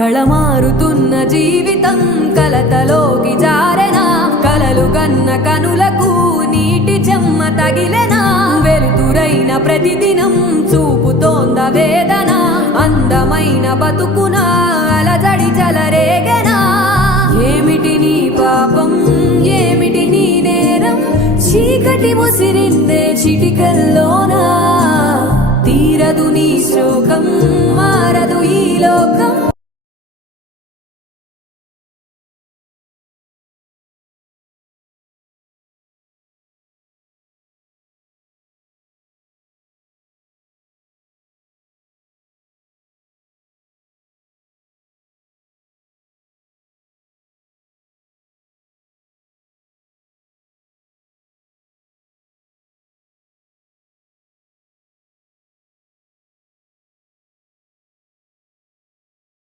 కళమారుతున్న జీవితం కలతలోకి జారెనా కలలు కన్న కనులకు నీటి చెమ్మ తగిలెనా వెలుతురైన ప్రతిదినం చూపుతోంద వేదన అందమైన బతుకున అలజడి చలరేగెనా ఏమిటి నీ పాపం ఏమిటి నీ నేరం చీకటి ముసిరి